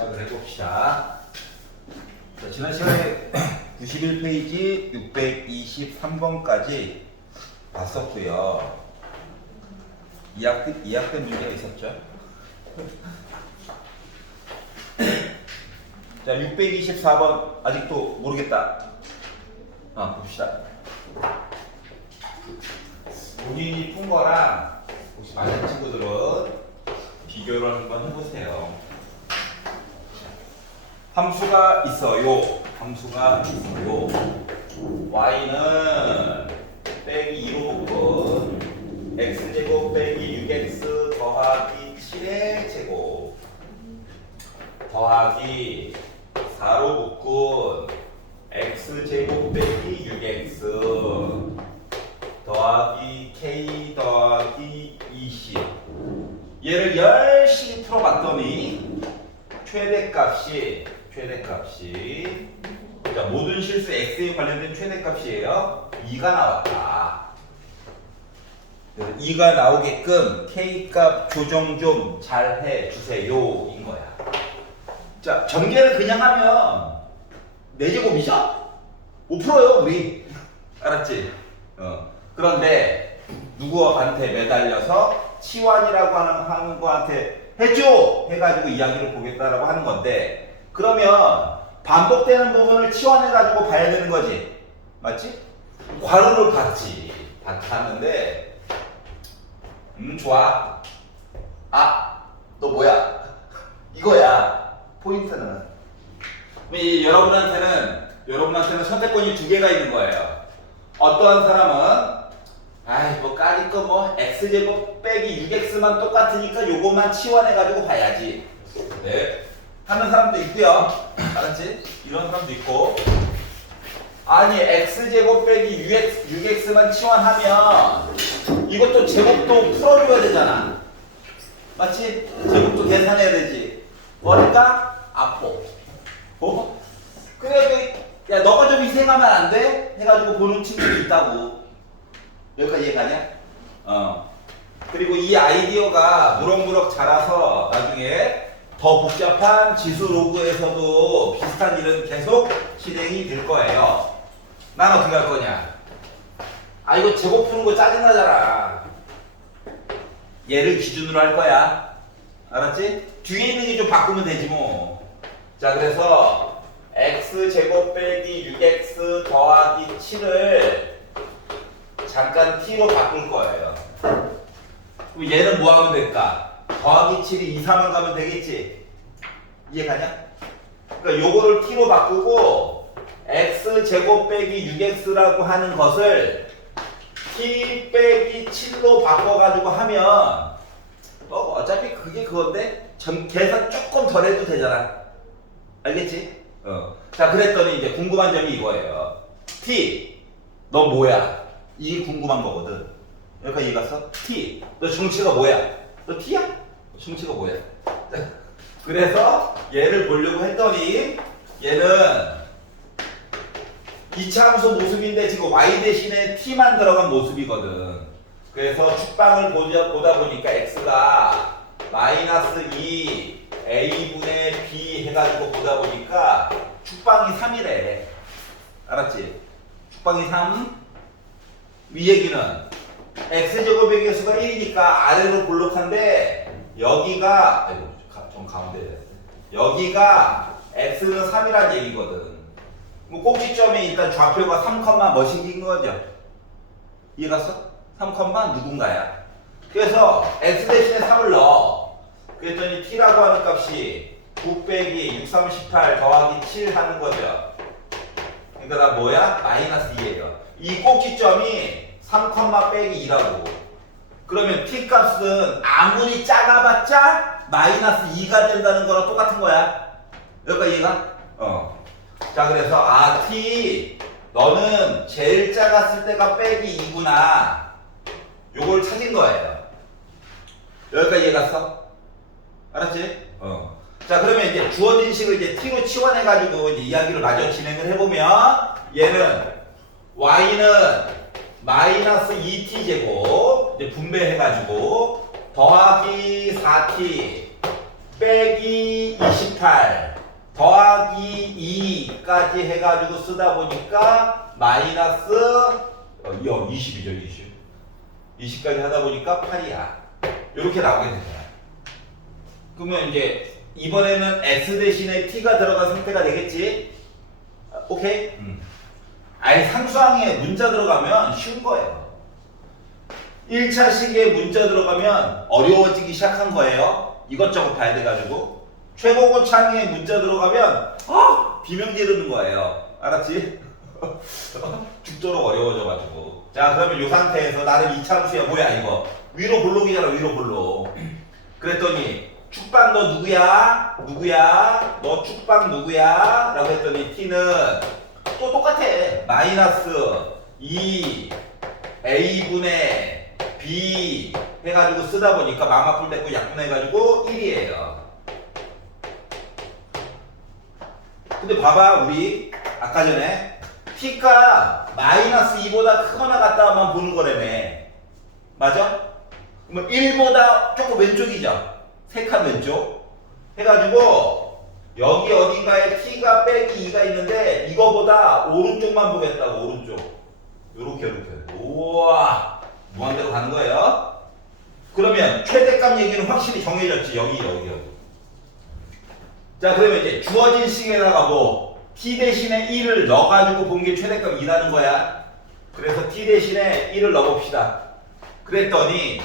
시작을 해봅시다. 자, 지난 시간에 91페이지 623번까지 봤었고요. 이학된 문제가 있었죠. 자, 624번 아직도 모르겠다. 봅시다. 본인이 푼 거랑 혹시 많은 친구들은 비교를 한번 해보세요. 함수가 있어요. y는 빼기 2로 묶은 x제곱 빼기 6x 더하기 7의 제곱 더하기 4로 묶은 x제곱 빼기 6x 더하기 k 더하기 20. 얘를 열심히 풀어봤더니 최대값이 자, 모든 실수 x에 관련된 최대값이에요. 2가 나왔다. 2가 나오게끔 k값 조정 좀 잘 해주세요 인 거야. 자, 전개를 그냥 하면 4제곱이죠? 못 풀어요 우리. 알았지? 그런데 누구한테 매달려서 치환이라고 하는 거한테 해줘! 해가지고 이야기를 보겠다라고 하는 건데, 그러면 반복되는 부분을 치환해가지고 봐야 되는 거지. 맞지? 괄호를 봤는데, 좋아. 너 뭐야? 이거야. 포인트는. 여러분한테는 선택권이 2개가 있는 거예요. 어떠한 사람은 x제곱 빼기 6x만 똑같으니까 요것만 치환해가지고 봐야지. 네. 하는 사람도 있고요. 알았지? 이런 사람도 있고. 아니, x제곱 빼기 6x만 치환하면 이것도 제곱도 풀어줘야 되잖아. 맞지? 제곱도 계산해야 되지. 그러니까 아포. 그래, 야, 너가 좀 희생하면 안 돼? 해가지고 보는 친구도 있다고. 여기까지 이해가냐? 그리고 이 아이디어가 무럭무럭 자라서 나중에 더 복잡한 지수 로그에서도 비슷한 일은 계속 실행이 될 거예요. 난 어떻게 할 거냐? 이거 제곱 푸는 거 짜증나잖아. 얘를 기준으로 할 거야. 알았지? 뒤에 있는 게 좀 바꾸면 되지 뭐. 자, 그래서 x제곱 빼기 6x 더하기 7을 잠깐 t로 바꿀 거예요. 그럼 얘는 뭐 하면 될까? 더하기 7이 2, 3을 가면 되겠지? 이해가냐? 그러니까 요거를 t로 바꾸고 x제곱 빼기 6x라고 하는 것을 t 빼기 7로 바꿔가지고 하면 어차피 그게 그건데 계산 조금 덜 해도 되잖아. 알겠지? 자, 그랬더니 이제 궁금한 점이 이거예요. t, 너 뭐야? 이게 궁금한 거거든. 여기까지 이해갔어? t, 너 정치가 뭐야? 너 t야? 정치가 뭐야? 그래서 얘를 보려고 했더니 얘는 이차함수 모습인데 지금 y 대신에 t만 들어간 모습이거든. 그래서 축방을 보다 보니까 x가 마이너스 2 a분의 b 해가지고 보다 보니까 축방이 3이래. 알았지? 축방이 3. 위 얘기는 x제곱의 개수가 1이니까 아래로 볼록한데 여기가 좀 가운데 여기가 x는 3이란 얘기거든. 뭐 꼭지점에 일단 좌표가 3, 뭐시기인 거죠. 이해갔어? 3, 누군가야. 그래서 x 대신에 3을 넣어. 그랬더니 t라고 하는 값이 9 빼기 6, 3, 18 더하기 7 하는 거죠. 그러니까 나 뭐야? 마이너스 2예요. 이 꼭지점이 3, 빼기 2라고. 그러면 t 값은 아무리 작아봤자 마이너스 2가 된다는 거랑 똑같은 거야. 여기까지 이해가? 자, 그래서 t 너는 제일 작았을 때가 빼기 2구나. 요걸 찾은 거예요. 여기까지 이해갔어? 알았지? 자, 그러면 이제 주어진 식을 이제 t로 치환해가지고 이제 이야기를 마저 진행을 해보면 얘는 y는 마이너스 2t 제곱 이제 분배해가지고 더하기 4t 빼기 28 더하기 2까지 해가지고 쓰다 보니까 마이너스 20이죠, 20. 20까지 하다 보니까 8이야. 이렇게 나오게 되잖아. 그러면 이제 이번에는 x 대신에 t가 들어간 상태가 되겠지? 오케이? 아예 상수항에 문자 들어가면 쉬운 거예요. 1차 시기에 문자 들어가면 어려워지기 시작한 거예요. 이것저것 봐야 돼가지고. 최고고창에 문자 들어가면 비명 지르는 거예요. 알았지? 죽도록 어려워져가지고. 자, 그러면 이 상태에서 나는 이차함수야. 뭐야 이거? 위로 볼록이잖아. 위로 볼록. 그랬더니 축방 너 누구야? 누구야? 너 축방 누구야? 라고 했더니 t는 또 똑같아. 마이너스 2 a분의 b 해가지고 쓰다 보니까 마마풀 됐고 약분해가지고 1이에요. 근데 봐봐, 우리 아까 전에 t가 마이너스 2보다 크거나 같다만 보는 거라며. 맞아? 그러면 1보다 조금 왼쪽이죠? 3칸 왼쪽 해가지고 여기 어딘가에 t가 빼기 2가 있는데 이거보다 오른쪽만 보겠다고. 오른쪽 요렇게 우와 무한대로 가는 거예요. 그러면 최대값 얘기는 확실히 정해졌지. 여기. 자, 그러면 이제 주어진 식에다가 뭐 t 대신에 1을 넣어가지고 본 게 최대값 2라는 거야. 그래서 t 대신에 1을 넣어봅시다. 그랬더니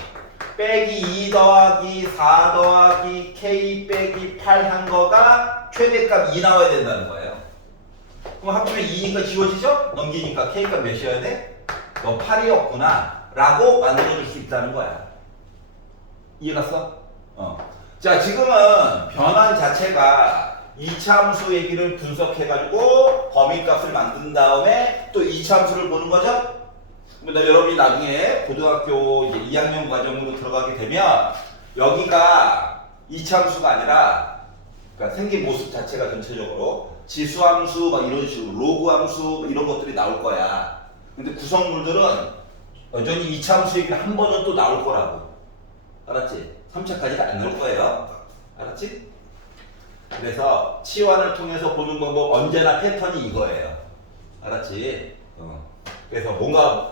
빼기 2 더하기 4 더하기 k 빼기 8 한 거가 최대값 2 나와야 된다는 거예요. 그럼 합치면 2니까 지워지죠? 넘기니까 k값 몇이어야 돼? 너 8이었구나 라고 만들어줄 수 있다는 거야. 이해갔어? 자, 지금은 변환 자체가 이차함수 얘기를 분석해가지고 범위값을 만든 다음에 또 이차함수를 보는 거죠? 그러면 여러분이 나중에 고등학교 이제 2학년 과정으로 들어가게 되면 여기가 이차함수가 아니라 그러니까 생긴 모습 자체가 전체적으로 지수함수 막 이런 식으로 로그함수 이런 것들이 나올 거야. 근데 구성물들은 여전히 이차함수 얘기가 한 번은 또 나올 거라고. 알았지? 3차까지는 안 나올 거예요. 알았지? 그래서 치환을 통해서 보는 방법 언제나 패턴이 이거예요. 알았지? 그래서 뭔가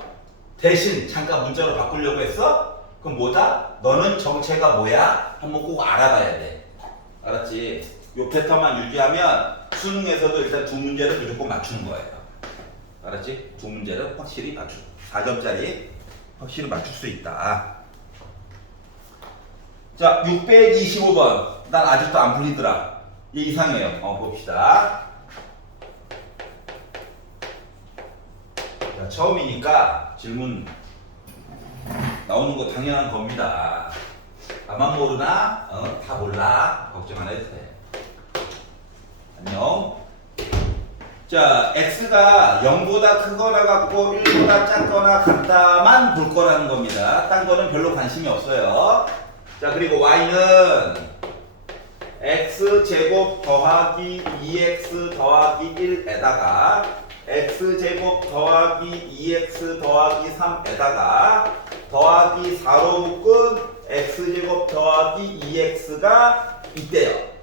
대신 잠깐 문자로 바꾸려고 했어? 그럼 뭐다? 너는 정체가 뭐야? 한번 꼭 알아봐야 돼. 알았지? 요 패턴만 유지하면 수능에서도 일단 두 문제를 무조건 맞추는 거예요. 알았지? 두 문제를 확실히 4점짜리 확실히 맞출 수 있다. 자, 625번. 난 아직도 안 풀리더라. 얘 이상해요. 봅시다. 자, 처음이니까 질문 나오는 거 당연한 겁니다. 나만 모르나? 다 몰라. 걱정 안 해도 돼. 안녕. 자, x가 0보다 크거나 같고 1보다 작거나 같다만 볼 거라는 겁니다. 딴 거는 별로 관심이 없어요. 자, 그리고 y는 x제곱 더하기 2x 더하기 1에다가 x제곱 더하기 2x 더하기 3에다가 더하기 4로 묶은 x제곱 더하기 2x가 있대요.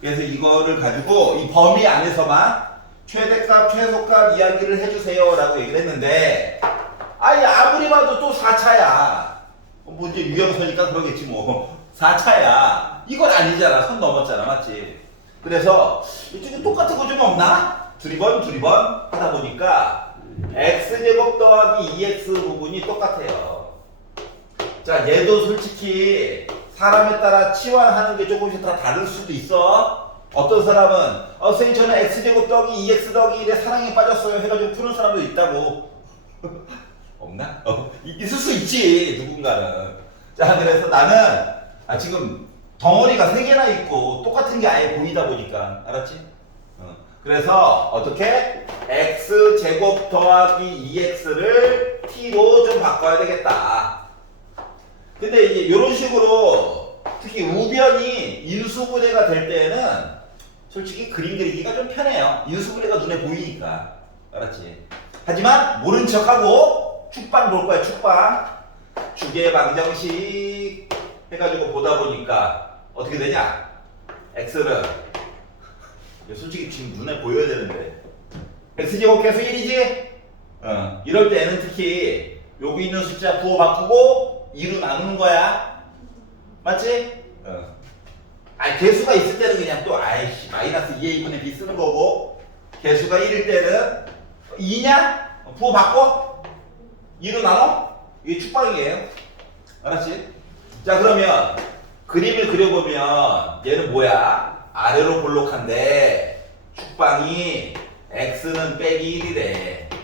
그래서 이거를 가지고 이 범위 안에서만 최대값, 최소값 이야기를 해주세요 라고 얘기를 했는데 아니 아무리 봐도 또 4차야. 뭐 이제 유형서니까 그러겠지 뭐. 4차야. 이건 아니잖아. 선 넘었잖아. 맞지? 그래서 이쪽에 똑같은 거 좀 없나? 두리번 하다 보니까 x제곱 더하기 2x 부분이 똑같아요. 자, 얘도 솔직히 사람에 따라 치환하는 게 조금씩 다 다를 수도 있어. 어떤 사람은 선생님 저는 x제곱 더하기 2x 더하기 1에 사랑에 빠졌어요 해가지고 푸는 사람도 있다고. 없나? 있을 수 있지 누군가는. 자, 그래서 나는 지금 덩어리가 3개나 있고 똑같은 게 아예 보이다 보니까. 알았지? 그래서 어떻게? x제곱 더하기 2x를 t로 좀 바꿔야 되겠다. 근데 이제 이런 식으로 특히 우변이 인수분해가 될 때는 솔직히 그림 그리기가 좀 편해요. 인수분해가 눈에 보이니까. 알았지? 하지만 모른 척하고 축방 볼 거야. 축방. 주계 방정식 해가지고 보다 보니까 어떻게 되냐? x는 솔직히 지금 눈에 보여야 되는데 x제곱 계수 1이지? 이럴 때 n은 특히 여기 있는 숫자 부호 바꾸고 2로 나누는 거야. 맞지? 개수가 있을 때는 그냥 또 아이씨 마이너스 2a분의 b 쓰는 거고 개수가 1일 때는 2냐? 부호 바꿔? 2로 나눠? 이게 축방이에요. 알았지? 자 그러면 그림을 그려보면 얘는 뭐야? 아래로 볼록한데 축방이 x는 빼기 1이래.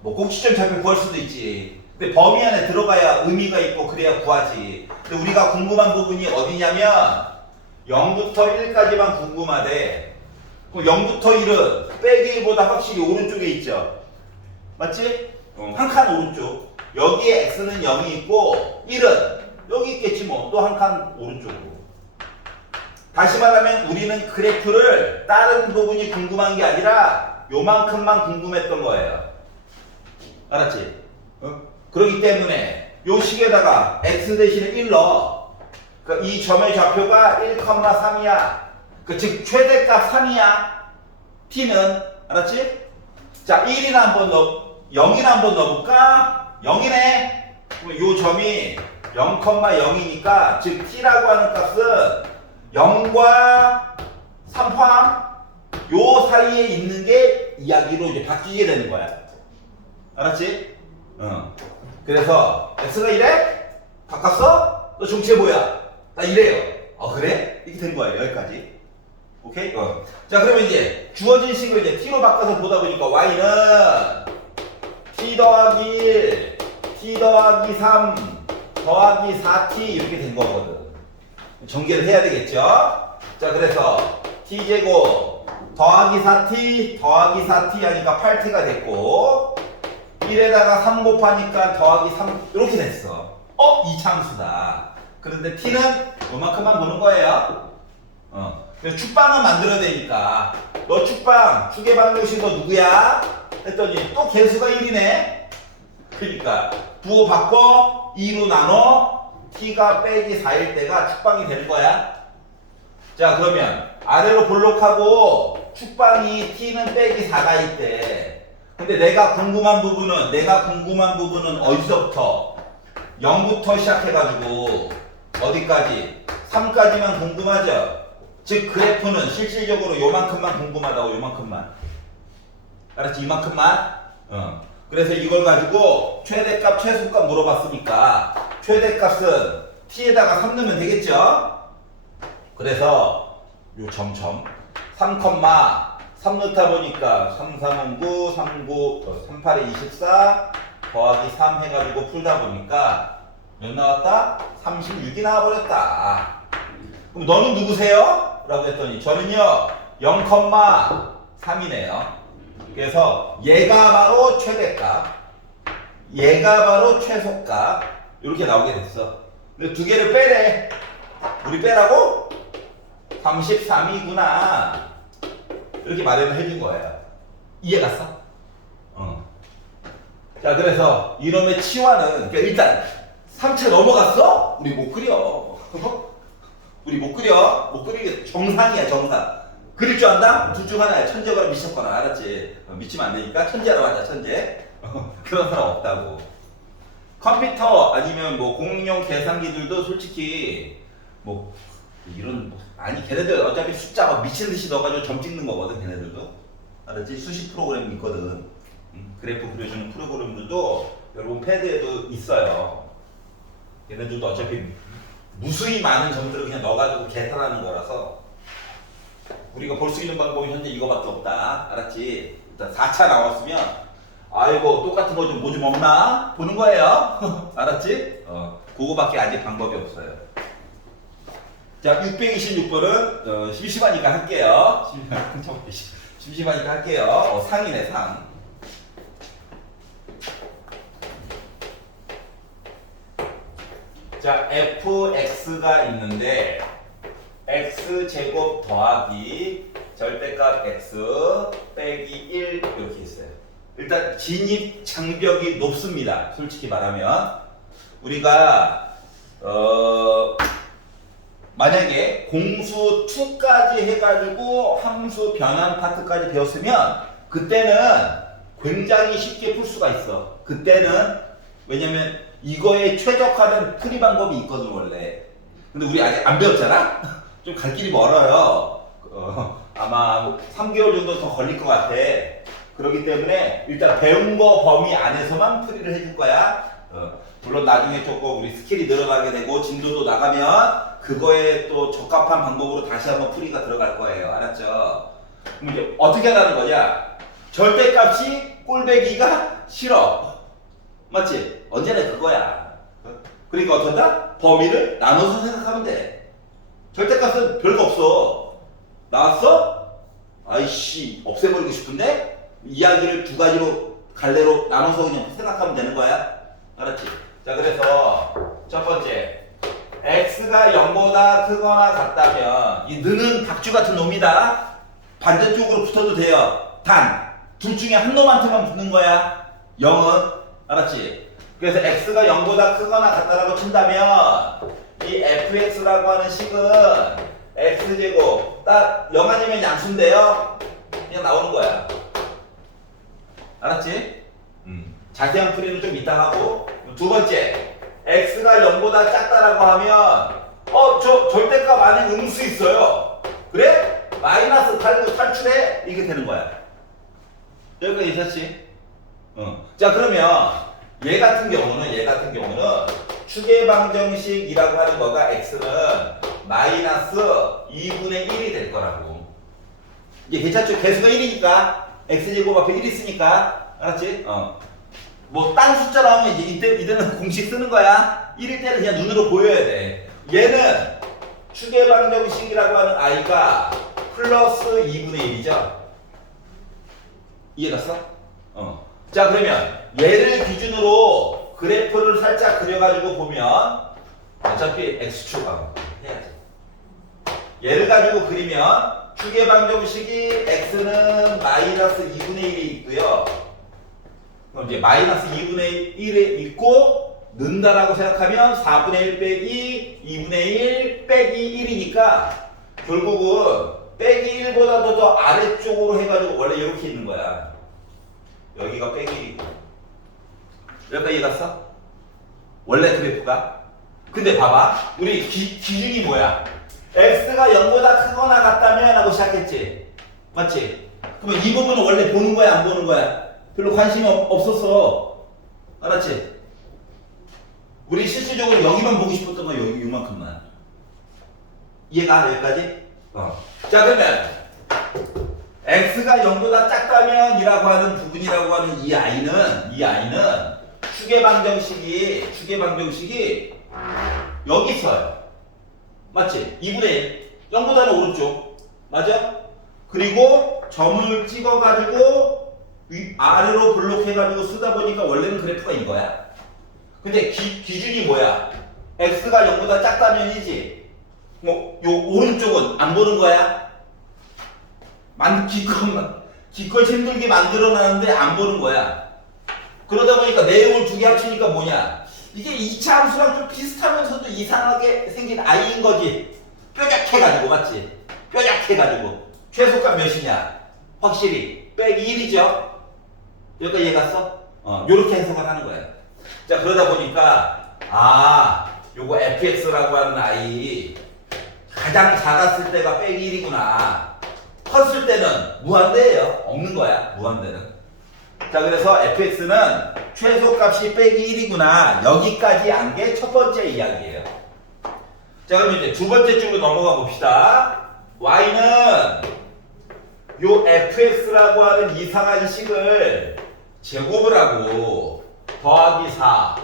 뭐 꼭지점 잡혀 구할 수도 있지. 근데 범위 안에 들어가야 의미가 있고 그래야 구하지. 근데 우리가 궁금한 부분이 어디냐면 0부터 1까지만 궁금하대. 그럼 0부터 1은 빼기 1보다 확실히 오른쪽에 있죠. 맞지? 한 칸 오른쪽. 여기에 x는 0이 있고 1은 여기 있겠지 뭐. 또 한 칸 오른쪽으로. 다시 말하면 우리는 그래프를 다른 부분이 궁금한 게 아니라 요만큼만 궁금했던 거예요. 알았지? 그렇기 때문에 요 식에다가 x 대신에 1 넣어. 그러니까 이 점의 좌표가 1,3이야. 즉 최대값 3이야. t는 알았지? 자 1이나 한번 넣어 0이나 한번 넣어볼까? 0이네. 그럼 요 점이 0,0이니까 즉 t라고 하는 값은 0과 3화 요 사이에 있는 게 이야기로 이제 바뀌게 되는 거야. 알았지? 그래서 x가 이래? 바꿨어? 너 정체 뭐야? 나 이래요. 그래? 이렇게 된 거예요. 여기까지. 오케이? 자 그러면 이제 주어진 식을 이제 t로 바꿔서 보다 보니까 y는 t 더하기 1, t 더하기 3 더하기 4t 이렇게 된 거거든. 전개를 해야 되겠죠? 자 그래서 t제곱 더하기 4t 더하기 4t 하니까 8t가 됐고 1에다가 3 곱하니까 더하기 3 이렇게 됐어. 이참수다. 그런데 t는 요만큼만 보는 거예요. 그래서 축방은 만들어야 되니까 너 축방 추계방정식 너 누구야? 했더니 또 개수가 1이네. 그러니까 부호 바꿔 2로 나눠 t가 빼기 4일 때가 축방이 되는 거야. 자 그러면 아래로 볼록하고 축방이 t는 빼기 4가 있대. 근데 내가 궁금한 부분은 어디서부터 0부터 시작해가지고 어디까지 3까지만 궁금하죠. 즉 그래프는 실질적으로 요만큼만 궁금하다고. 요만큼만. 알았지? 이만큼만. 그래서 이걸 가지고 최대값 최소값 물어봤으니까 최대값은 t에다가 3 넣으면 되겠죠. 그래서 요 점점 3, 넣다 보니까 3, 3은 9, 3, 9, 3, 8에 24 더하기 3 해가지고 풀다 보니까 몇 나왔다? 36이 나와버렸다. 그럼 너는 누구세요? 라고 했더니 저는요 0,3이네요. 그래서 얘가 바로 최대값, 얘가 바로 최소값 이렇게 나오게 됐어. 근데 두 개를 빼래. 우리 빼라고? 33이구나. 이렇게 마련을 해준 거예요. 이해 갔어? 자 그래서 이놈의 치환은 그러니까 일단 3차 넘어갔어? 우리 못 그려. 우리 못 그려. 못 그리게 정상이야 정상. 그릴 줄 안다? 둘 중 하나야. 천재거나 미쳤거나. 알았지? 미치면 안 되니까 천재라고 하자. 천재. 그런 사람 없다고. 컴퓨터 아니면 뭐 공용 계산기들도 솔직히 뭐 이런 아니 걔네들 어차피 숫자 막 미친 듯이 넣어가지고 점 찍는 거거든. 걔네들도. 알았지? 수식 프로그램 있거든. 그래프 그려주는 프로그램들도 여러분 패드에도 있어요. 얘네들도 어차피 무수히 많은 점들을 그냥 넣어가지고 계산하는 거라서 우리가 볼 수 있는 방법이 현재 이거밖에 없다. 알았지? 일단 4차 나왔으면 아이고 똑같은 거 좀 뭐 좀 없나? 보는 거예요. 알았지? 그거밖에 아직 방법이 없어요. 자 626번은 심심하니까 할게요. 심심하니까 할게요. 상이네 상. 자 fx가 있는데 x제곱 더하기 절대값 x 빼기 1 이렇게 있어요. 일단 진입 장벽이 높습니다. 솔직히 말하면 우리가 만약에 공수 2까지 해가지고 함수 변환 파트까지 배웠으면 그때는 굉장히 쉽게 풀 수가 있어. 그때는 왜냐면 이거에 최적화된 풀이 방법이 있거든 원래. 근데 우리 아직 안 배웠잖아? 좀 갈 길이 멀어요. 아마 3개월 정도 더 걸릴 것 같아. 그렇기 때문에 일단 배운 거 범위 안에서만 풀이를 해줄 거야. 물론 나중에 조금 우리 스킬이 늘어나게 되고 진도도 나가면 그거에 또 적합한 방법으로 다시 한번 풀이가 들어갈 거예요. 알았죠? 그럼 이제 어떻게 하라는 거냐? 절대값이 꼴배기가 싫어. 맞지? 언제나 그거야. 그러니까 어떤다? 범위를 나눠서 생각하면 돼. 절대값은 별거 없어. 나왔어? 아이씨 없애버리고 싶은데? 이야기를 두 가지로 갈래로 나눠서 그냥 생각하면 되는 거야. 알았지? 자 그래서 첫 번째 x가 0보다 크거나 같다면 이 느는 박쥐 같은 놈이다. 반대쪽으로 붙어도 돼요. 단 둘 중에 한 놈한테만 붙는 거야. 0은 알았지? 그래서 x가 0보다 크거나 같다라고 친다면 이 fx라고 하는 식은 x제곱 딱 0 아니면 양수인데요. 그냥 나오는 거야. 알았지? 자세한 풀이는 좀 이따 하고. 두 번째 x가 0보다 작다라고 하면 저 절대값 안에 음수 있어요. 그래? 마이너스 달고 탈출해? 이게 되는 거야. 여기까지 괜찮지? 자 그러면 얘 같은 경우는 추계방정식이라고 하는 거가 x는 마이너스 2분의 1이 될 거라고. 이게 괜찮죠? 개수가 1이니까 x제곱 앞에 1 있으니까 알았지? 뭐 딴 숫자 나오면 이제 이때는 공식 쓰는 거야. 1일 때는 그냥 눈으로 보여야 돼. 얘는 추계방정식이라고 하는 i가 플러스 2분의 1이죠. 이해갔어? 자 그러면 얘를 기준으로 그래프를 살짝 그려가지고 보면 어차피 x축하고 해야지. 얘를 가지고 그리면 추계방정식이 x는 마이너스 2분의 1이 있고요. 그럼 이제 마이너스 2분의 1에 있고 는다라고 생각하면 4분의 1 빼기 2분의 1 빼기 1이니까 결국은 빼기 1보다도 더 아래쪽으로 해가지고 원래 이렇게 있는 거야. 여기가 빼기 1이고 여기까지 이해갔어? 원래 그래프가. 근데 봐봐 우리 기준이 뭐야? x가 0보다 크거나 같다면 하고 시작했지. 맞지? 그러면 이 부분은 원래 보는 거야 안 보는 거야? 별로 관심이 없었어. 알았지? 우리 실질적으로 여기만 보고 싶었던 거야. 여기 요만큼만. 이해가? 여기까지? 자 그러면 x가 0보다 작다면 이라고 하는 부분이라고 하는 이 i는 추계방정식이 여기 있어요. 맞지? 2분의 1 0보다는 오른쪽 맞아? 그리고 점을 찍어가지고 아래로 블록해가지고 쓰다 보니까 원래는 그래프가 이거야. 근데 기준이 뭐야? x가 0보다 작다면이지. 뭐 요 오른쪽은 안 보는 거야. 기껏 힘들게 만들어놨는데 안 보는 거야. 그러다 보니까 내용을 두 개 합치니까 뭐냐? 이게 2차 함수랑 좀 비슷하면서도 이상하게 생긴 i인 거지. 뾰족해가지고 맞지? 뾰족해가지고 최소값 몇이냐? 확실히 빼기 1이죠. 여기까지 이해갔어? 요렇게 해석을 하는 거야. 자 그러다 보니까 요거 fx라고 하는 i 가장 작았을 때가 빼기 1이구나. 컸을 때는 무한대예요. 없는 거야. 무한대는. 자 그래서 fx는 최소값이 빼기 1이구나. 여기까지 한 게 첫 번째 이야기예요. 자 그럼 이제 두 번째 쪽으로 넘어가 봅시다. y는 요 fx라고 하는 이상한 식을 제곱을 하고 더하기 4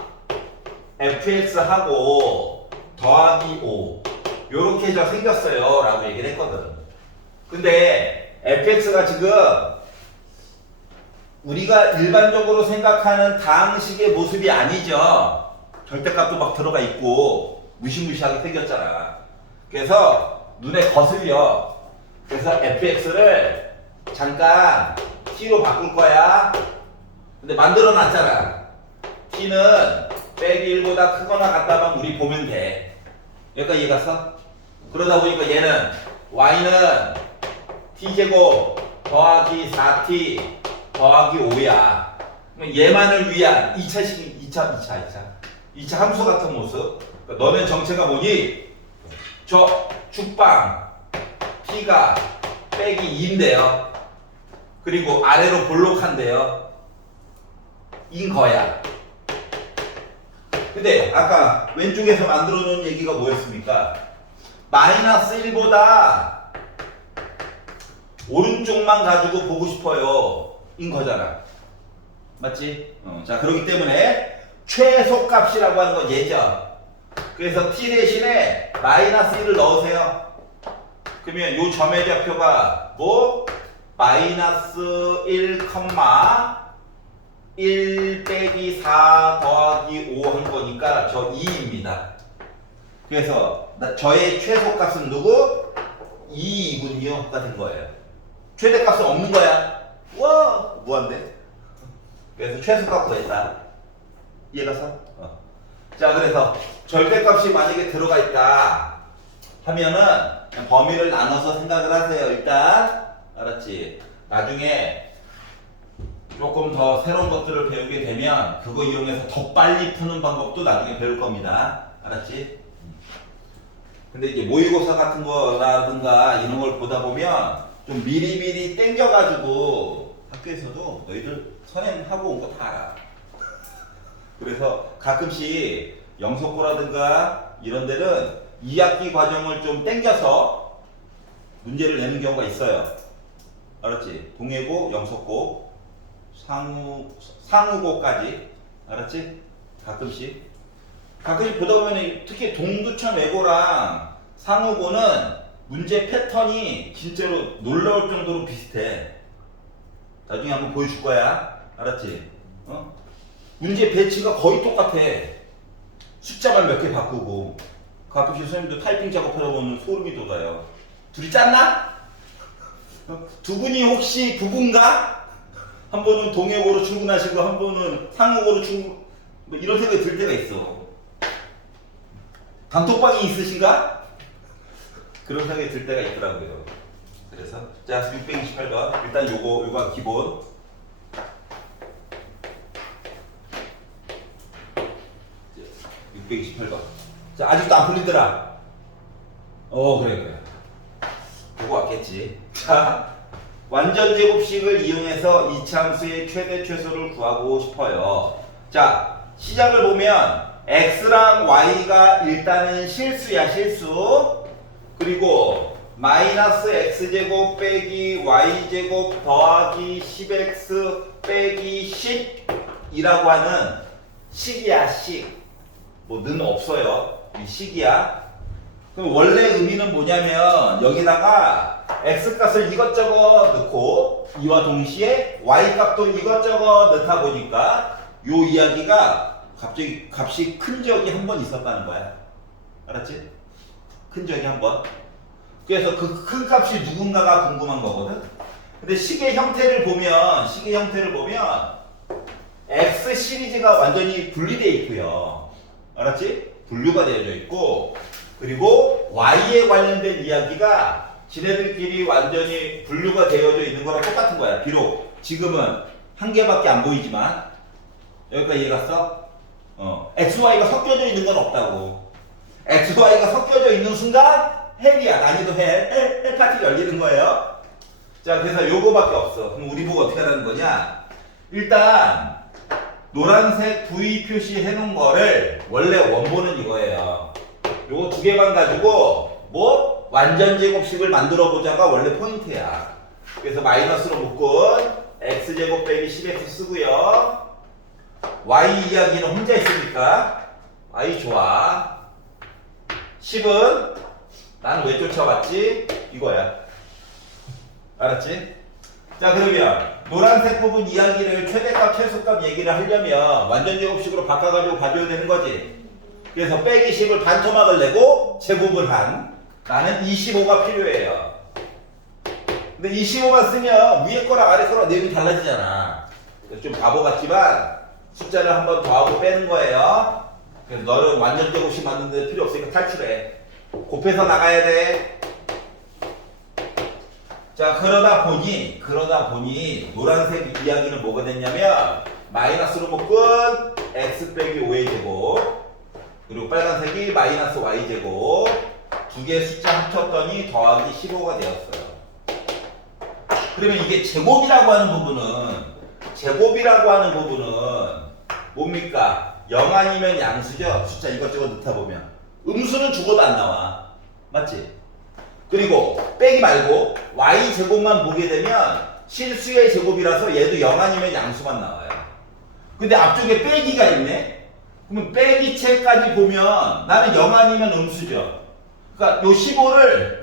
fx하고 더하기 5 요렇게 생겼어요 라고 얘기를 했거든. 근데 fx가 지금 우리가 일반적으로 생각하는 다항식의 모습이 아니죠. 절대값도 막 들어가 있고 무시무시하게 생겼잖아. 그래서 눈에 거슬려. 그래서 fx를 잠깐 t로 바꿀 거야. 근데 만들어 놨잖아. t는 빼기 1보다 크거나 같다만 우리 보면 돼. 여기까지 이해갔어? 그러다 보니까 얘는 y는 t제곱 더하기 4t 더하기 5야. 얘만을 위한 2차 함수 같은 모습. 그러니까 너는 정체가 뭐니? 저 축방 t가 빼기 2인데요. 그리고 아래로 볼록한데요. 인 거야. 근데 아까 왼쪽에서 만들어 놓은 얘기가 뭐였습니까? 마이너스 1보다 오른쪽만 가지고 보고 싶어요. 인 거잖아. 맞지? 자, 그렇기 때문에 최소값이라고 하는 건 얘죠. 그래서 t 대신에 마이너스 1을 넣으세요. 그러면 요 점의 좌표가 뭐? 마이너스 1, 1 빼기 4 더하기 5 한 거니까 저 2입니다. 그래서 저의 최소값은 누구? 2이군요. 가 된 거예요. 최대값은 없는 거야. 와, 무한대. 그래서 최소값 구했다. 이해가서? 자, 그래서 절대값이 만약에 들어가 있다 하면은 그냥 범위를 나눠서 생각을 하세요. 일단 알았지? 나중에 조금 더 새로운 것들을 배우게 되면 그거 이용해서 더 빨리 푸는 방법도 나중에 배울 겁니다. 알았지? 근데 이제 모의고사 같은 거라든가 이런 걸 보다 보면 좀 미리미리 땡겨가지고 학교에서도 너희들 선행하고 온 거 다 알아. 그래서 가끔씩 영석고라든가 이런 데는 2학기 과정을 좀 땡겨서 문제를 내는 경우가 있어요. 알았지? 동해고, 영석고, 상우고까지. 알았지? 가끔씩 보다 보면 특히 동두천 외고랑 상우고는 문제 패턴이 진짜로 놀라울 정도로 비슷해. 나중에 한번 보여줄 거야. 알았지? 문제 배치가 거의 똑같아. 숫자만 몇 개 바꾸고. 가끔씩 선생님도 타이핑 작업하다 보면 소름이 돋아요. 둘이 짰나? 두 분이 혹시 부부인가? 한 번은 동해고로 출근하시고 한 번은 상호고로 출근, 뭐 이런 생각이 들 때가 있어. 단톡방이 있으신가? 그런 생각이 들 때가 있더라고요. 그래서 자, 628번 일단 요거 기본. 자, 628번. 자, 아직도 안 풀리더라. 그래. 요거 왔겠지. 자, 완전 제곱식을 이용해서 이차함수의 최대 최소를 구하고 싶어요. 자, 시작을 보면 x랑 y가 일단은 실수야, 실수. 그리고 마이너스 x제곱 빼기 y제곱 더하기 10x 빼기 10이라고 하는 식이야, 식. 뭐 는 없어요. 이 식이야. 그럼 원래 의미는 뭐냐면 여기다가 x값을 이것저것 넣고 이와 동시에 y값도 이것저것 넣다 보니까 요 이야기가 갑자기 값이 큰 적이 한 번 있었다는 거야. 알았지? 큰 적이 한 번. 그래서 그 큰 값이 누군가가 궁금한 거거든. 근데 식의 형태를 보면 x 시리즈가 완전히 분리되어 있고요. 알았지? 분류가 되어져 있고, 그리고 y에 관련된 이야기가 지네들끼리 완전히 분류가 되어져 있는 거랑 똑같은 거야. 비록 지금은 한 개밖에 안 보이지만. 여기까지 이해갔어? XY가 섞여져 있는 건 없다고. XY가 섞여져 있는 순간 헬이야. 난이도 헬 파티 열리는 거예요. 자, 그래서 요거밖에 없어. 그럼 우리 보고 어떻게 하라는 거냐? 일단 노란색 V 표시해 놓은 거를 원래 원본은 이거예요. 요거 두 개만 가지고 뭐 완전 제곱식을 만들어 보자가 원래 포인트야. 그래서 마이너스로 묶은 x제곱 빼기 10x 쓰고요. y 이야기는 혼자 있으니까 y 좋아. 10은 나는 왜 쫓아왔지? 이거야. 알았지? 자, 그러면 노란색 부분 이야기를 최대값 최소값 얘기를 하려면 완전 제곱식으로 바꿔가지고 봐줘야 되는 거지. 그래서 빼기 10을 반토막을 내고 제곱을 한 나는 25가 필요해요. 근데 25만 쓰면 위에 거랑 아래 거랑 내용이 달라지잖아. 그래서 좀 바보 같지만 숫자를 한 번 더하고 빼는 거예요. 그래서 너는 완전 제곱식 만드는데 필요 없으니까 탈출해. 곱해서 나가야 돼. 자, 그러다 보니 노란색 이야기는 뭐가 됐냐면 마이너스로 묶은 x 빼기 5의 제곱, 그리고 빨간색이 마이너스 y 제곱, 두 개의 숫자 합쳤더니 더하기 15가 되었어요. 그러면 이게 제곱이라고 하는 부분은 뭡니까? 0 아니면 양수죠? 숫자 이것저것 넣다 보면 음수는 죽어도 안 나와. 맞지? 그리고 빼기 말고 y 제곱만 보게 되면 실수의 제곱이라서 얘도 0 아니면 양수만 나와요. 근데 앞쪽에 빼기가 있네? 그러면 빼기체까지 보면 나는 0 아니면 음수죠. 그러니까 요 15를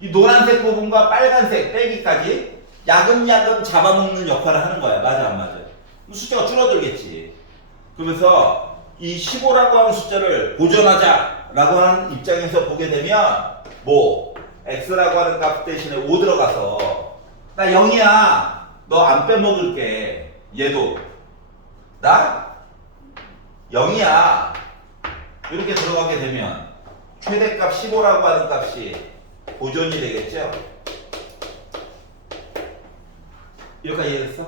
이 노란색 부분과 빨간색 빼기까지 야금야금 잡아먹는 역할을 하는 거야. 맞아 안 맞아? 그럼 숫자가 줄어들겠지. 그러면서 이 15라고 하는 숫자를 보존하자라고 하는 입장에서 보게 되면 뭐 x라고 하는 값 대신에 5 들어가서 나 0이야. 너 안 빼먹을게. 얘도 나 0이야. 이렇게 들어가게 되면 최대값 15라고 하는 값이 보존이 되겠죠? 여기까지 이해됐어?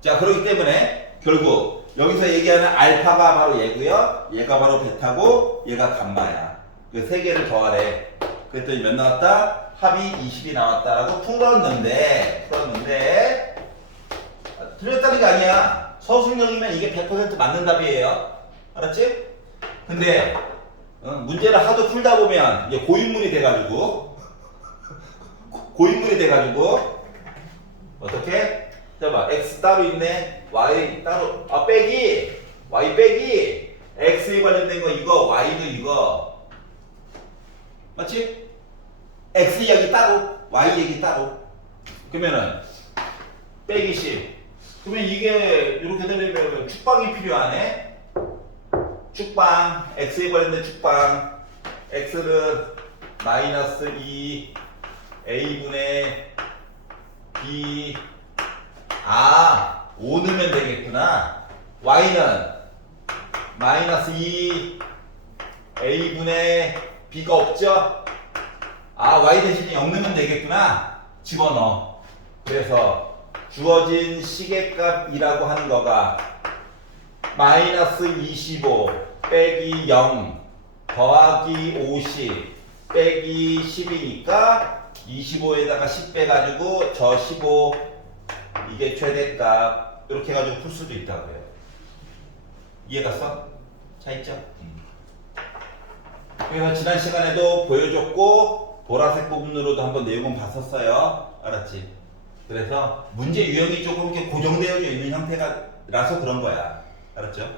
자, 그렇기 때문에 결국 여기서 얘기하는 알파가 바로 얘고요. 얘가 바로 베타고 얘가 감마야. 그 세 개를 더하래. 그랬더니 몇 나왔다? 합이 20이 나왔다라고 풀었는데 틀렸다는 게 아니야. 서술형이면 이게 100% 맞는 답이에요. 알았지? 근데 문제를 하도 풀다 보면 이게 고인물이 돼가지고 어떻게? 봐, x 따로 있네, y 따로, 빼기, y 빼기, x에 관련된 거 이거, y도 이거, 맞지? x 얘기 따로, y 얘기 따로. 그러면은 빼기 10. 그러면 이게 이렇게 되려면 축방이 필요하네. 축방, x에 관련된 축방, x는 마이너스 2 a분의 b 5 넣으면 되겠구나. y는 마이너스 2 a분의 b가 없죠? y 대신에 0 넣으면 되겠구나. 집어넣어. 그래서 주어진 시계값이라고 하는 거가 마이너스 25 빼기 0 더하기 50 빼기 10이니까 25에다가 10 빼가지고 저 15 이게 최대값 이렇게 해가지고 풀 수도 있다고요. 이해갔어? 차이점? 그래서 지난 시간에도 보여줬고 보라색 부분으로도 한번 내용은 봤었어요. 알았지? 그래서 문제 유형이 조금 이렇게 고정되어져 있는 형태라서 그런 거야. 알았죠?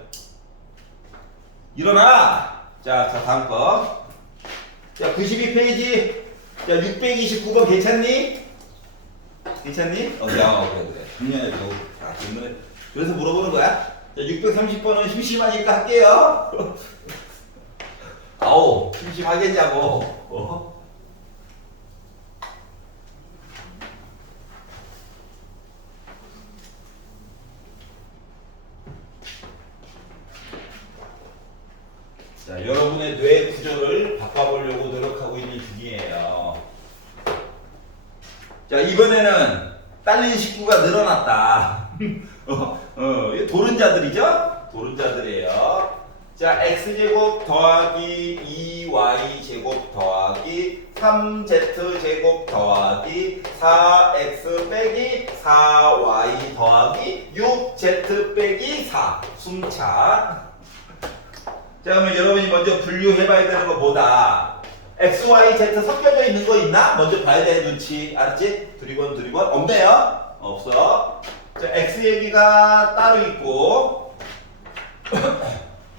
일어나! 자, 다음 거. 자, 92페이지. 자, 629번 괜찮니? 괜찮니? 그래. 작년에 질문에. 그래서 물어보는 거야? 자, 630번은 심심하니까 할게요. 아우, 심심하겠냐고. 자, 여러분의 뇌 구조를 바꿔보려고 노력하고 있는 중이에요. 자, 이번에는 딸린 식구가 늘어났다. 도른자들이죠? 도른자들이에요. 자, x제곱 더하기 2y제곱 더하기 3z제곱 더하기 4x 빼기 4y 더하기 6z 빼기 4 숨차. 자, 그러면 여러분이 먼저 분류해봐야 되는 거 뭐다? x, y, z 섞여져 있는 거 있나? 먼저 봐야 돼, 눈치. 알았지? 두리번. 없네요? 없어. 자, x 얘기가 따로 있고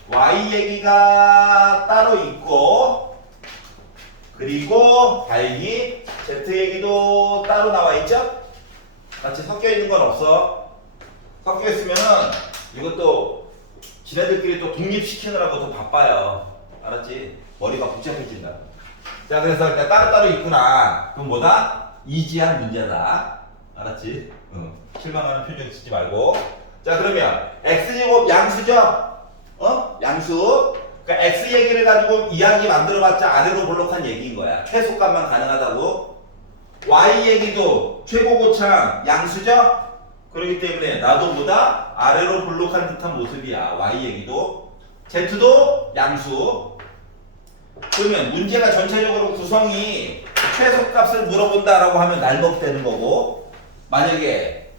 y 얘기가 따로 있고 그리고 달리 z 얘기도 따로 나와 있죠? 같이 섞여 있는 건 없어. 섞여 있으면은 이것도 지네들끼리 또 독립시키느라고 더 바빠요. 알았지? 머리가 복잡해진다. 자, 그래서 일단 따로따로 있구나. 그럼 뭐다? 이지한 문제다. 알았지? 실망하는 표정 쓰지 말고. 자, 그러면 x제곱 양수죠? 양수. 그러니까 x 얘기를 가지고 이야기 만들어봤자 아래로 볼록한 얘기인 거야. 최소값만 가능하다고. y 얘기도 최고고창 양수죠? 그렇기 때문에 나도 보다 아래로 볼록한 듯한 모습이야. y 얘기도. z도 양수. 그러면 문제가 전체적으로 구성이 최소값을 물어본다라고 하면 날먹되는 거고, 만약에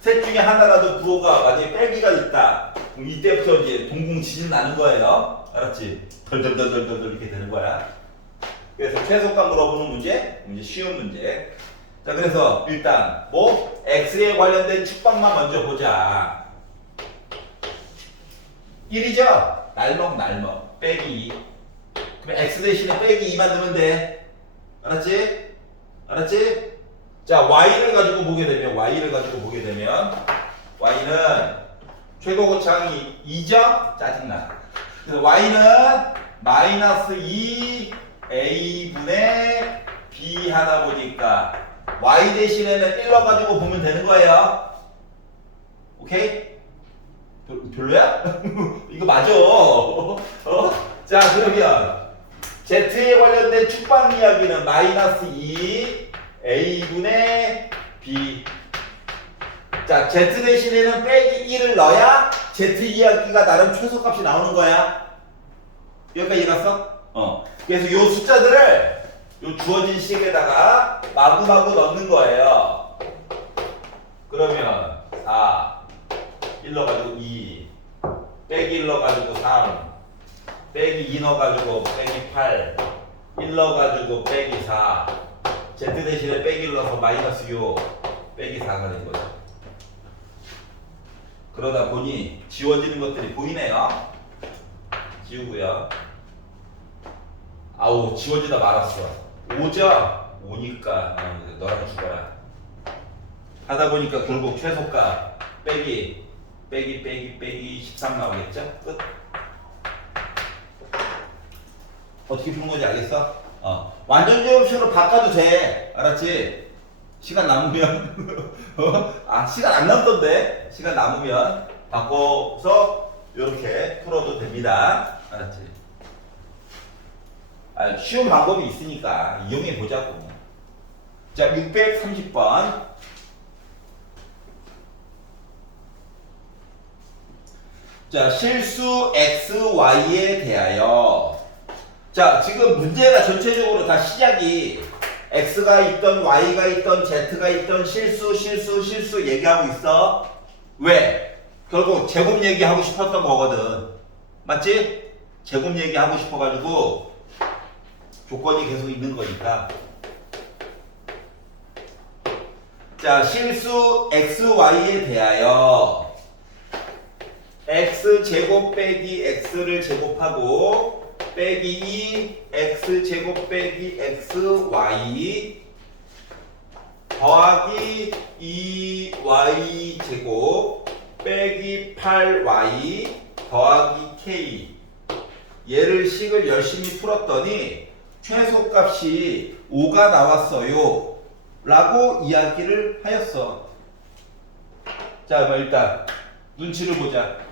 셋 중에 하나라도 부호가 만약에 빼기가 있다. 그럼 이때부터 이제 동공 지진 나는 거예요. 알았지? 덜덜덜덜덜 이렇게 되는 거야. 그래서 최소값 물어보는 문제, 쉬운 문제. 자, 그래서 일단 뭐 x에 관련된 축방만 먼저 보자. 1이죠? 날먹 빼기 2. 그럼 x 대신에 빼기 2만 넣으면 돼. 알았지? 알았지? 자, y를 가지고 보게 되면 y는 최고고창이 2죠? 짜증나. 그래서 y는 마이너스 2a분의 b 하나 보니까 y 대신에는 1 넣어가지고 보면 되는 거예요. 오케이? 별로야? 이거 맞아. 자, 그러면 z에 관련된 축방 이야기는 마이너스 2a분의 b. 자, z 대신에는 빼기 1을 넣어야 z 이야기가 나름 최소값이 나오는 거야. 여기까지 이해갔어? 그래서 요 숫자들을 요 주어진 식에다가 마구마구 넣는 거예요. 그러면 4, 1 넣어가지고 2, 빼기 1 넣어가지고 3, 빼기 2 넣어가지고 빼기 8, 1 넣어가지고 빼기 4, z 대신에 빼기 1 넣어서 마이너스 6, 빼기 4가 된 거죠. 그러다 보니 지워지는 것들이 보이네요. 지우고요. 아우, 지워지다 말았어. 5죠? 5니까 너랑 죽어라. 하다 보니까 결국 최소값 빼기 13 나오겠죠? 끝. 어떻게 푸는 건지 알겠어? 완전 제곱식으로 바꿔도 돼. 알았지? 시간 남으면 시간 안 남던데. 시간 남으면 바꿔서 이렇게 풀어도 됩니다. 알았지? 쉬운 방법이 있으니까 이용해 보자고. 자, 630번. 자, 실수 x, y에 대하여. 자, 지금 문제가 전체적으로 다 시작이 x가 있던 y가 있던 z가 있던 실수 얘기하고 있어. 왜? 결국 제곱 얘기하고 싶었던 거거든. 맞지? 제곱 얘기하고 싶어가지고 조건이 계속 있는 거니까. 자, 실수 x, y에 대하여 x제곱 빼기 x를 제곱하고 빼기 2 x제곱 빼기 xy 더하기 2y제곱 빼기 8y 더하기 k. 얘를 식을 열심히 풀었더니 최소값이 5가 나왔어요 라고 이야기를 하였어. 자, 뭐 일단 눈치를 보자.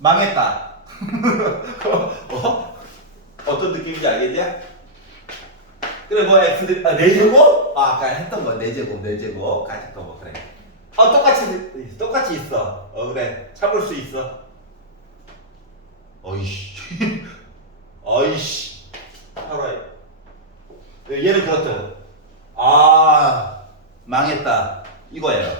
망했다. 어떤 느낌인지 알겠냐? 그래, 뭐 x 4제곱? 아까 했던 거 4제곱 같은 거 뭐 그래. 똑같이 있어. 그래, 참을 수 있어. 어이씨 살아요. 얘는 그렇다. 망했다 이거예요.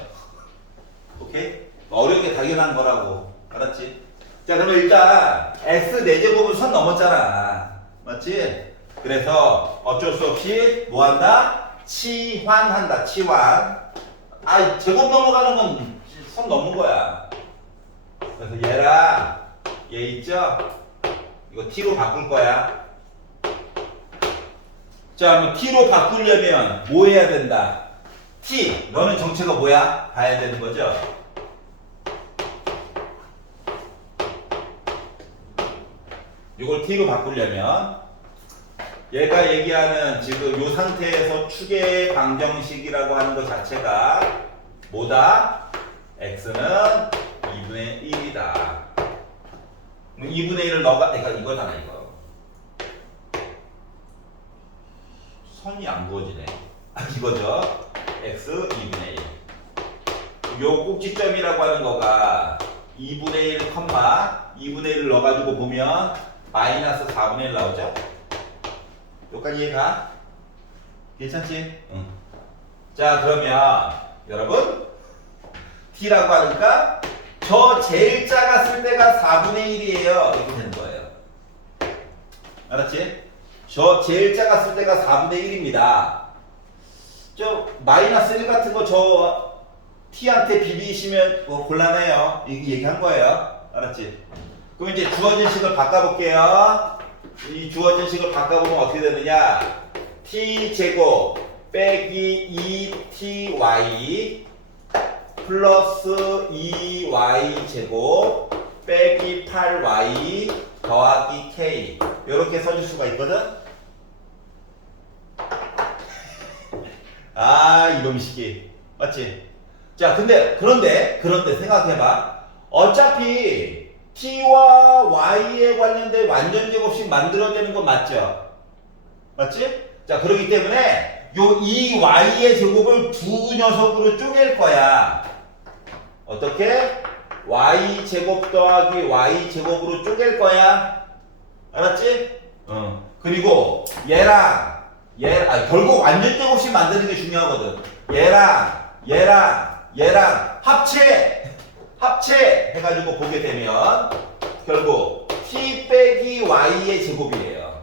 오케이? 어려운 게 당연한 거라고. 알았지? 자, 그러면 일단 x 4제곱은 선 넘었잖아. 맞지? 그래서 어쩔 수 없이 뭐한다? 치환한다. 치환. 제곱 넘어가는 건 선 넘은 거야. 그래서 얘랑 얘 있죠? 이거 t로 바꿀 거야. 자, 뭐 t로 바꾸려면 뭐 해야 된다? t. 너는 정체가 뭐야? 봐야 되는 거죠? 이걸 t로 바꾸려면 얘가 얘기하는 지금 이 상태에서 축의 방정식이라고 하는 것 자체가 뭐다? x는 2분의 1이다. 2분의 1을 넣어가, 그러니까 이거잖아, 이거. 선이 안 그어지네. 이거죠. x 2분의 1. 요 꼭지점이라고 하는 거가 2분의 1, 2분의 1을 넣어가지고 보면 마이너스 4분의 1 나오죠? 여기까지 이해가? 괜찮지? 응. 자, 그러면 여러분 t라고 하니까 저 제일 작았을 때가 4분의 1이에요. 이렇게 되는 거예요. 알았지? 저 제일 작았을 때가 4분의 1입니다. 저 마이너스 1 같은 거 저 t한테 비비시면 뭐 곤란해요. 이게 얘기한 거예요. 알았지? 그럼 이제 주어진 식을 바꿔볼게요. 이 주어진 식을 바꿔보면 어떻게 되느냐? t제곱 빼기 2ty 플러스 2y제곱 빼기 8y 더하기 k 이렇게 써줄 수가 있거든? 아, 이놈 시기 맞지? 자, 그런데 생각해봐. 어차피 t와 y에 관련된 완전 제곱식 만들어내는 건 맞죠? 맞지? 자, 그렇기 때문에 요 이 y의 제곱을 두 녀석으로 쪼갤 거야. 어떻게? y 제곱 더하기 y 제곱으로 쪼갤 거야. 알았지? 그리고 얘랑 결국 완전 제곱식 만드는 게 중요하거든. 얘랑 합체 해가지고 보게 되면 결국 t 빼기 y의 제곱이에요.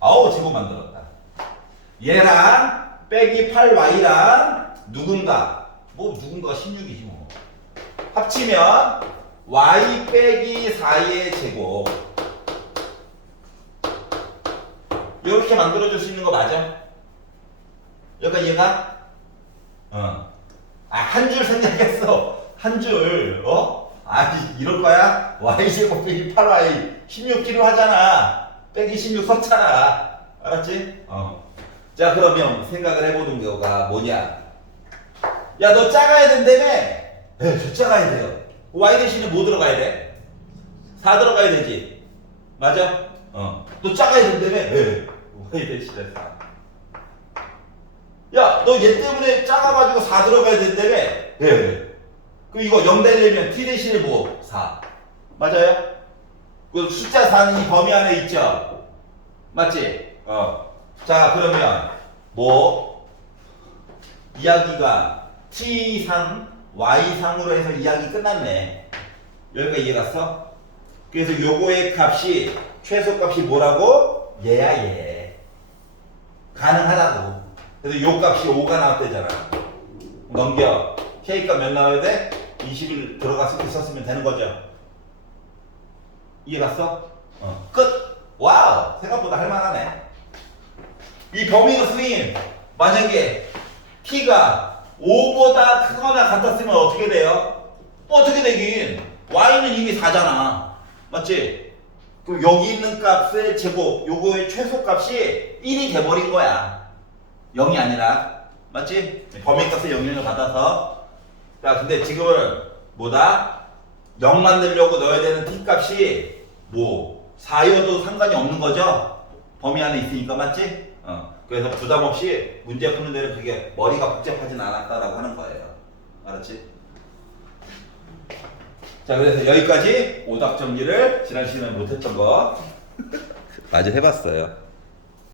아우, 제곱 만들었다. 얘랑 빼기 8y랑 누군가가 16이지 뭐. 합치면 y 빼기 4의 제곱. 이렇게 만들어줄 수 있는 거 맞아? 여기까지 이해가? 한 줄 생각했어. 한 줄. 이럴 거야? y제곱 빼기 8y 16kg 하잖아. 빼기 16 썼잖아. 알았지? 자, 그러면 생각을 해보는 거가 뭐냐? 야, 너 작아야 된다며? 네, 저 작아야 돼요. y 대신에 뭐 들어가야 돼? 4 들어가야 되지. 맞아? 너 작아야 된다며? 네, y 대신에 4. 야, 너 얘 때문에 작아가지고 4 들어가야 된다며? 네. 그럼 이거 0 되려면 t 대신에 뭐? 4. 맞아요? 그 숫자 4는 이 범위 안에 있죠? 맞지? 자, 그러면 뭐 이야기가 t상, y상으로 해서 이야기 끝났네. 여기까지 이해 갔어? 그래서 요거의 값이 최소값이 뭐라고? 얘야, 얘. 가능하다고. 그래서 요 값이 5가 나왔대잖아. 넘겨. K값 몇 나와야 돼? 20을 들어갔을 때 썼으면 되는 거죠. 이해 갔어? 끝! 와우! 생각보다 할만하네. 이 범위가 선생님, 만약에 t가 5보다 크거나 같았으면 어떻게 돼요? 어떻게 되긴? y는 이미 4잖아. 맞지? 그럼 여기 있는 값의 제곱, 요거의 최소값이 1이 돼버린 거야. 0이 아니라. 맞지? 범위값의 영향을 받아서. 자, 근데 지금은 뭐다? 0 만들려고 넣어야 되는 t값이 뭐 4여도 상관이 없는 거죠? 범위 안에 있으니까. 맞지? 그래서 부담 없이 문제 푸는 데는 그게 머리가 복잡하진 않았다라고 하는 거예요. 알았지? 자, 그래서 여기까지 오답 정리를 지난 시간에 못했던 거 마저 해봤어요.